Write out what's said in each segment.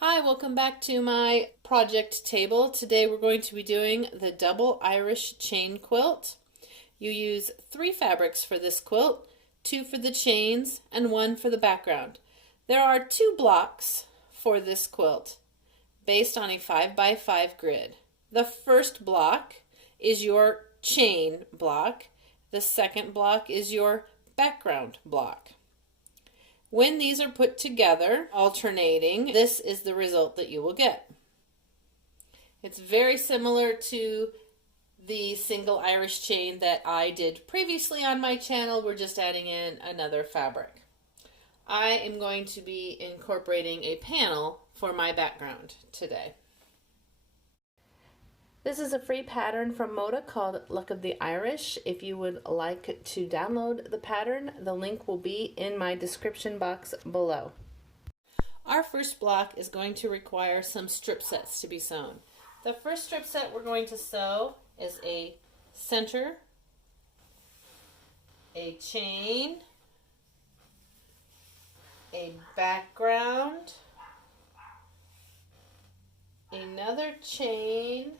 Hi, welcome back to my project table. Today we're going to be doing the double Irish chain quilt. You use 3 fabrics for this quilt, 2 for the chains and 1 for the background. There are 2 blocks for this quilt based on a 5 by 5 grid. The first block is your chain block. The second block is your background block. When these are put together, alternating, this is the result that you will get. It's very similar to the single Irish chain that I did previously on my channel. We're just adding in another fabric. I am going to be incorporating a panel for my background today. This is a free pattern from Moda called Luck of the Irish. If you would like to download the pattern, the link will be in my description box below. Our first block is going to require some strip sets to be sewn. The first strip set we're going to sew is a center, a chain, a background, another chain,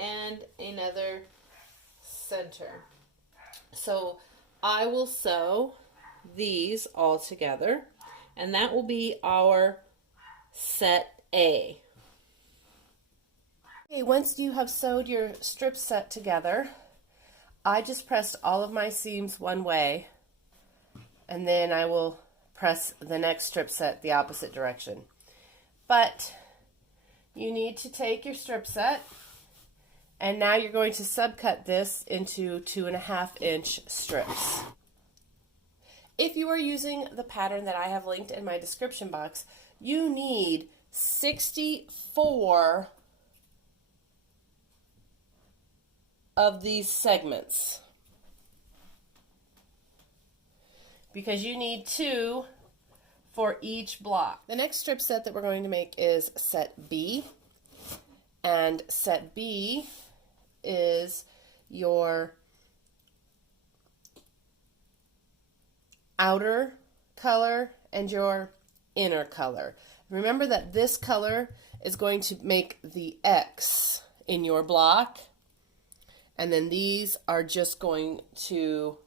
and another center. So I will sew these all together, and that will be our set A. Okay, once you have sewed your strip set together, I just pressed all of my seams one way, and then I will press the next strip set the opposite direction. But you need to take your strip set, and now you're going to subcut this into 2.5-inch strips. If you are using the pattern that I have linked in my description box, you need 64 of these segments, because you need 2 for each block. The next strip set that we're going to make is set B, and set B is your outer color and your inner color. Remember that this color is going to make the X in your block, and then these are just going to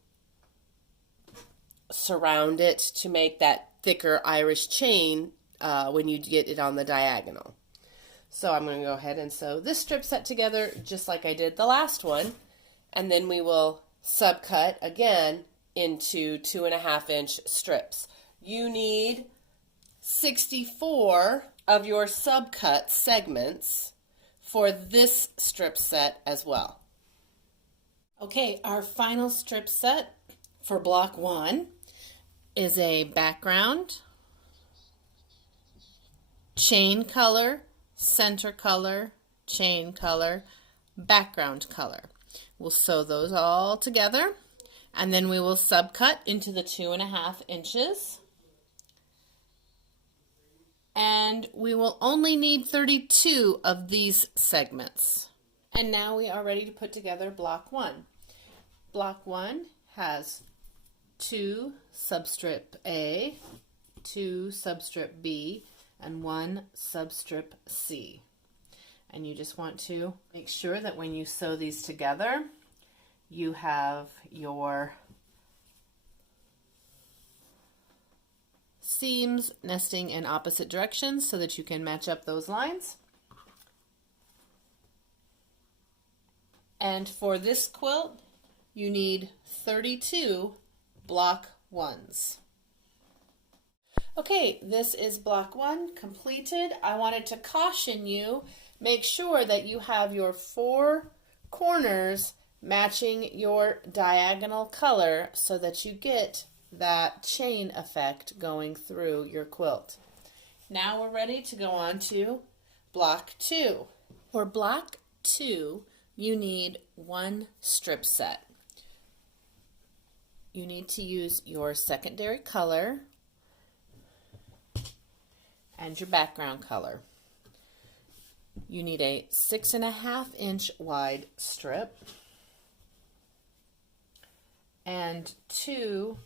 surround it to make that thicker Irish chain when you get it on the diagonal. So I'm going to go ahead and sew this strip set together just like I did the last one, and then we will subcut again into 2.5-inch strips. You need 64 of your subcut segments for this strip set as well. Okay, our final strip set for block 1 is a background, chain color, center color, chain color, background color. We'll sew those all together, and then we will subcut into the 2.5 inches. And we will only need 32 of these segments. And now we are ready to put together block 1. Block 1 has 2 substrip A, 2 substrip B, and 1 substrip C. And you just want to make sure that when you sew these together, you have your seams nesting in opposite directions so that you can match up those lines. And for this quilt, you need 32 block 1s. Okay, this is block 1 completed. I wanted to caution you, make sure that you have your 4 corners matching your diagonal color so that you get that chain effect going through your quilt. Now we're ready to go on to block 2. For block 2, you need 1 strip set. You need to use your secondary color and your background color. You need a 6.5-inch wide strip and 2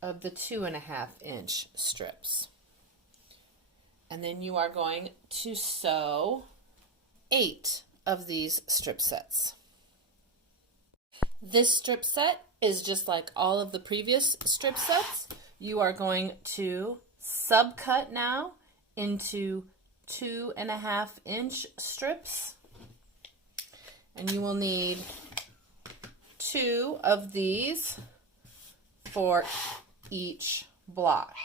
of the 2.5-inch strips. And then you are going to sew 8 of these strip sets. This strip set is just like all of the previous strip sets. You are going to subcut now into 2.5-inch strips. And you will need 2 of these for each block.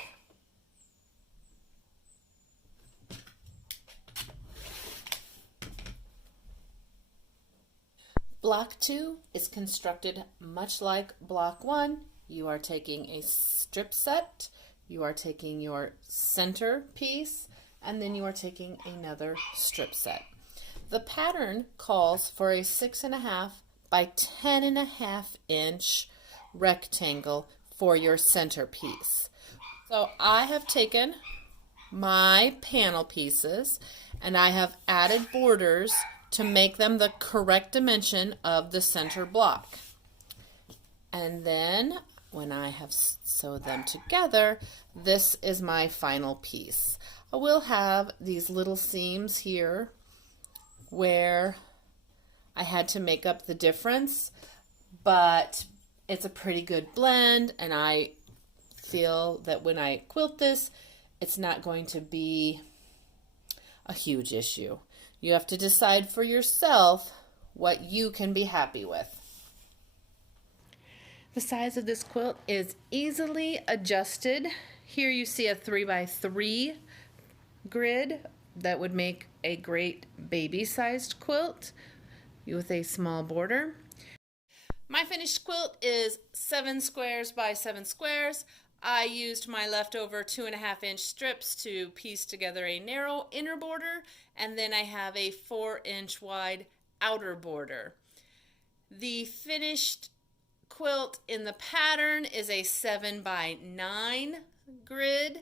Block 2 is constructed much like block 1. You are taking a strip set, you are taking your center piece, and then you are taking another strip set. The pattern calls for a 6.5 by 10.5 inch rectangle for your center piece. So I have taken my panel pieces and I have added borders to make them the correct dimension of the center block. And then when I have sewed them together, this is my final piece. I will have these little seams here where I had to make up the difference, but it's a pretty good blend, and I feel that when I quilt this, it's not going to be a huge issue. You have to decide for yourself what you can be happy with. The size of this quilt is easily adjusted. Here you see a 3x3 grid that would make a great baby-sized quilt with a small border. My finished quilt is 7 squares by 7 squares. I used my leftover 2.5-inch strips to piece together a narrow inner border, and then I have a 4-inch wide outer border. The finished quilt in the pattern is a 7 by 9 grid,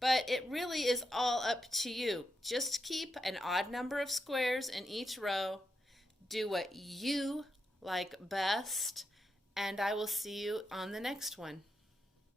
but it really is all up to you. Just keep an odd number of squares in each row. Do what you like best, and I will see you on the next one.